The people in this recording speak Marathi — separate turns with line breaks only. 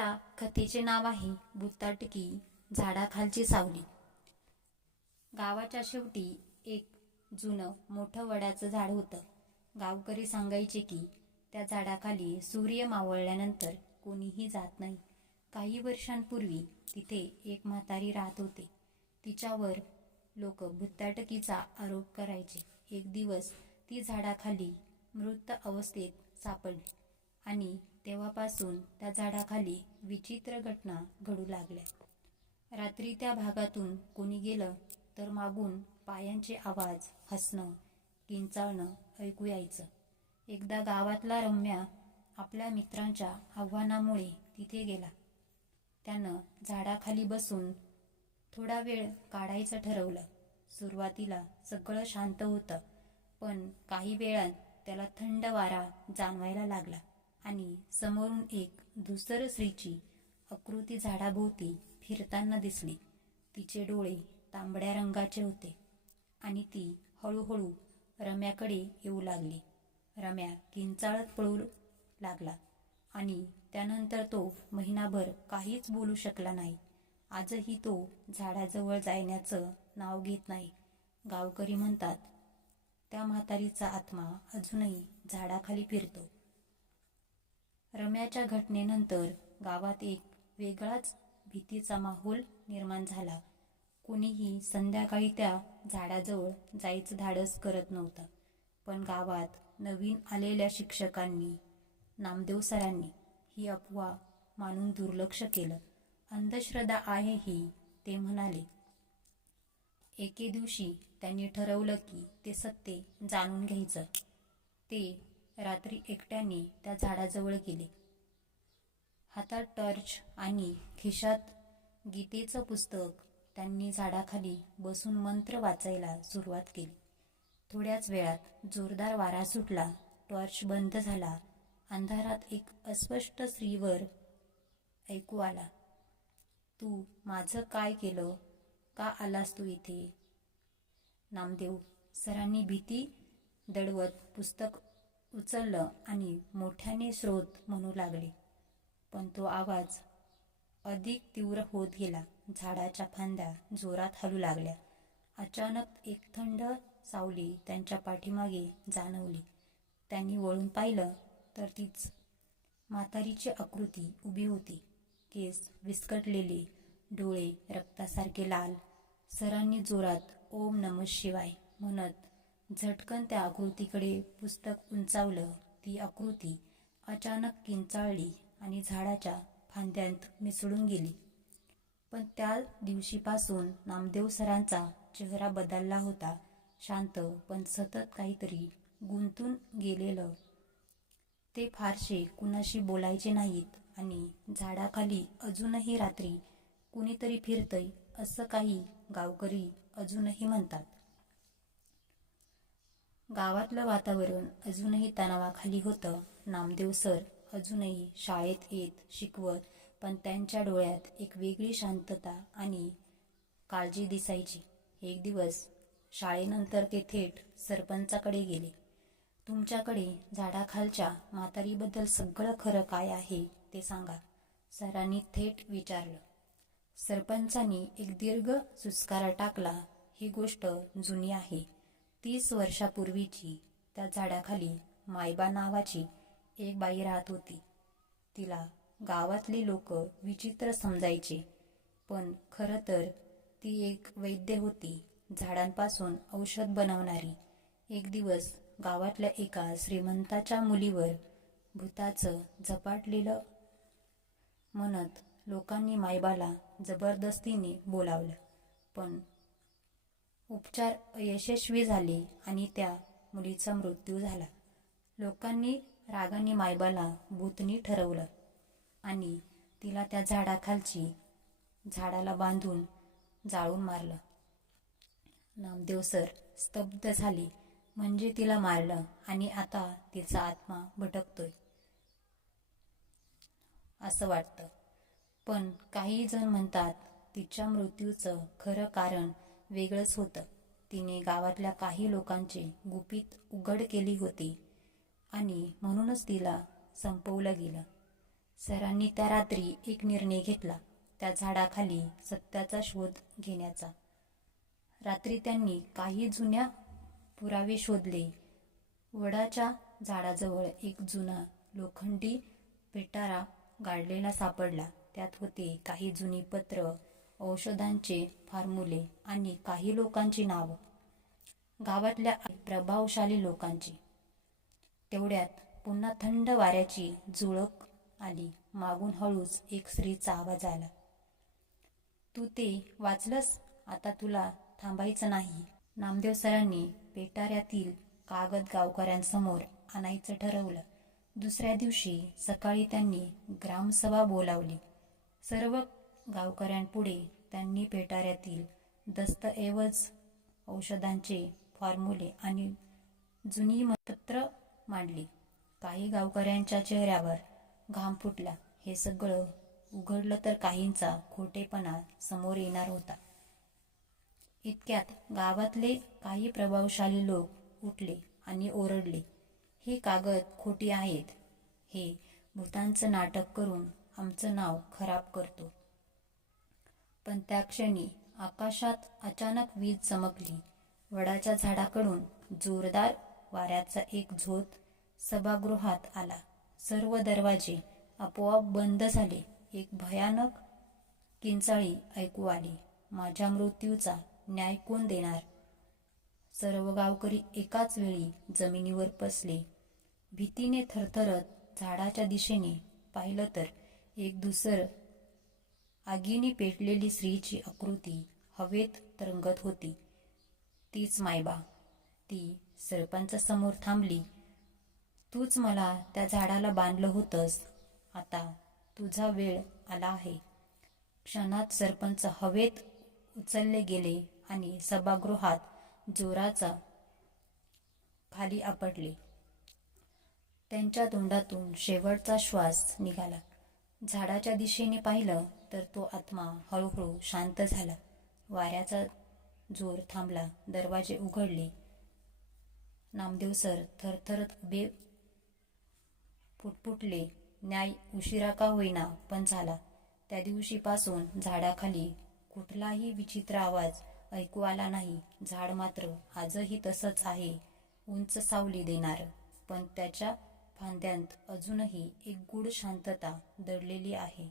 त्या कथेचे नाव आहे बुत्ताटकी झाडाखालची सावली. गावाच्या शेवटी एक जुनं मोठं वडाचं झाड होतं. गावकरी सांगायचे की त्या झाडाखाली सूर्य मावळल्यानंतर कोणीही जात नाही. काही वर्षांपूर्वी तिथे एक म्हातारी राहत होते. तिच्यावर लोक भुत्ताटकीचा आरोप करायचे. एक दिवस ती झाडाखाली मृत अवस्थेत सापडली आणि तेव्हापासून त्या झाडाखाली विचित्र घटना घडू लागल्या. रात्री त्या भागातून कोणी गेलं तर मागून पायांचे आवाज हसणं किंचाळणं ऐकू यायचं. एकदा गावातला रम्या आपल्या मित्रांच्या आव्हानामुळे तिथे गेला. त्यानं झाडाखाली बसून थोडा वेळ काढायचं ठरवलं. सुरुवातीला सगळं शांत होतं पण काही वेळात त्याला थंड वारा जाणवायला लागला. आणि समोरून एक धुसर स्त्रीची आकृती झाडाभोवती फिरताना दिसली. तिचे डोळे तांबड्या रंगाचे होते आणि ती हळूहळू रम्याकडे येऊ लागली. रम्या किंचाळत पळू लागला आणि त्यानंतर तो महिनाभर काहीच बोलू शकला नाही. आजही तो झाडाजवळ जाण्याचं नाव घेत नाही. गावकरी म्हणतात त्या म्हातारीचा आत्मा अजूनही झाडाखाली फिरतो. रम्याच्या घटनेनंतर गावात एक वेगळाच भीतीचा माहोल निर्माण झाला. कुणीही संध्याकाळी त्या झाडाजवळ जायचं धाडस करत नव्हतं. पण गावात नवीन आलेल्या शिक्षकांनी नामदेव सरांनी ही अफवा मानून दुर्लक्ष केलं. अंधश्रद्धा आहे ही ते म्हणाले. एके दिवशी त्यांनी ठरवलं की ते सत्य जाणून घ्यायचं. ते रात्री एकट्याने त्या झाडाजवळ गेले. हातात टॉर्च आणि खिशात गीतेचं पुस्तक त्यांनी झाडाखाली बसून मंत्र वाचायला सुरुवात केली. थोड्याच वेळात जोरदार वारा सुटला टॉर्च बंद झाला अंधारात एक अस्पष्ट स्त्रीवर ऐकू आला. तू माझं काय केलं? का आलास तू इथे? नामदेव सरांनी भीती दडवत पुस्तक उचललं आणि मोठ्याने स्रोत म्हणू लागले. पण तो आवाज अधिक तीव्र होत गेला. झाडाच्या फांद्या जोरात हलू लागल्या. अचानक एक थंड सावली त्यांच्या पाठीमागे जाणवली. त्यांनी वळून पाहिलं तर तीच म्हातारीची आकृती उभी होती. केस विस्कटलेले डोळे रक्तासारखे लाल. सरांनी जोरात ओम नम शिवाय म्हणत झटकन त्या आकृतीकडे पुस्तक उंचावलं. ती आकृती अचानक किंचाळली आणि झाडाच्या फांद्यांत मिसळून गेली. पण त्या दिवशीपासून नामदेव सरांचा चेहरा बदलला होता शांत पण सतत काहीतरी गुंतून गेलेलं. ते फारसे कुणाशी बोलायचे नाहीत आणि झाडाखाली अजूनही रात्री कुणीतरी फिरतय असं काही गावकरी अजूनही म्हणतात. गावातलं वातावरण अजूनही तणावाखाली होतं. नामदेव सर अजूनही शाळेत येत शिकवत पण त्यांच्या डोळ्यात एक वेगळी शांतता आणि काळजी दिसायची. एक दिवस शाळेनंतर ते थेट सरपंचाकडे गेले. तुमच्याकडे झाडाखालच्या म्हातारीबद्दल सगळं खरं काय आहे ते सांगा सरांनी थेट विचारलं. सरपंचांनी एक दीर्घ सुस्कारा टाकला. ही गोष्ट जुनी आहे. तीस वर्षापूर्वीची त्या झाडाखाली मायबा नावाची एक बाई राहत होती. तिला गावातली लोक विचित्र समजायचे पण खरं तर ती एक वैद्य होती झाडांपासून औषध बनवणारी. एक दिवस गावातल्या एका श्रीमंताच्या मुलीवर भूताचं झपाटलेलं म्हणत लोकांनी मायबाला जबरदस्तीने बोलावलं पण उपचार यशस्वी झाले आणि त्या मुलीचा मृत्यू झाला. लोकांनी रागाने मायबाला भूतनी ठरवलं आणि तिला त्या झाडाखालची झाडाला बांधून जाळून मारलं. नामदेव सर स्तब्ध झाले म्हणजे तिला मारलं आणि आता तिचा आत्मा भटकतोय. असं वाटतं. पण काही जण म्हणतात तिच्या मृत्यूचं खरं कारण वेगळंच होतं. तिने गावातल्या काही लोकांची गुपित उघड केली होती आणि म्हणूनच तिला संपवलं गेलं. सरांनी त्या रात्री एक निर्णय घेतला त्या झाडाखाली सत्याचा शोध घेण्याचा. रात्री त्यांनी काही जुन्या पुरावे शोधले. वडाच्या झाडाजवळ एक जुना लोखंडी पेटारा गाडलेला सापडला. त्यात होते काही जुनी पत्र औषधांचे फॉर्म्युले आणि काही लोकांची नावं. गावातल्या प्रभावशाली लोकांची. तेवढ्यात पुन्हा थंड वाऱ्याची जुळक आली. मागून हळूच एक स्त्रीचा आवाज आला. तू ते वाचलंस? आता तुला थांबायचं नाही. नामदेव सरांनी पेटाऱ्यातील कागद गावकऱ्यांसमोर आणायचं ठरवलं. दुसऱ्या दिवशी सकाळी त्यांनी ग्रामसभा बोलावली. सर्व गावकऱ्यांपुढे त्यांनी पेटाऱ्यातील दस्तऐवज औषधांचे फॉर्म्युले आणि जुनी पत्र मांडली. काही गावकऱ्यांच्या चेहऱ्यावर घाम फुटला. हे सगळं उघडलं तर काहींचा खोटेपणा समोर येणार होता. इतक्यात गावातले काही प्रभावशाली लोक उठले आणि ओरडले हे कागद खोटी आहेत. हे भूतांचं नाटक करून आमचं नाव खराब करतो. पण त्या क्षणी आकाशात अचानक वीज चमकली. वडाच्या झाडाकडून जोरदार वाऱ्याचा एक झोत सभागृहात आला. सर्व दरवाजे आपोआप बंद झाले. एक भयानक किंचाळी ऐकू आली. माझ्या मृत्यूचा न्याय कोण देणार? सर्व गावकरी एकाच वेळी जमिनीवर पसले. भीतीने थरथरत झाडाच्या दिशेने पाहिलं तर एक दुसरं आगीने पेटलेली स्त्रीची आकृती हवेत तरंगत होती. तीच मायबा. ती सरपंचासमोर थांबली. तूच मला त्या झाडाला बांधलं होतंस. आता तुझा वेळ आला आहे. क्षणात सरपंच हवेत उचलले गेले आणि सभागृहात जोराचा खाली आपटले. त्यांच्या तोंडातून शेवटचा श्वास निघाला. झाडाच्या दिशेने पाहिलं तर तो आत्मा हळूहळू शांत झाला. वाऱ्याचा जोर थांबला. दरवाजे उघडले. नामदेव सर थरथरत उभे पुटपुटले. न्याय उशिरा का होईना पण झाला. त्या दिवशीपासून झाडाखाली कुठलाही विचित्र आवाज ऐकू आला नाही. झाड मात्र आजही तसंच आहे. उंच सावली देणार. पण त्याच्या फांद्यांत अजूनही एक गूढ शांतता दडलेली आहे.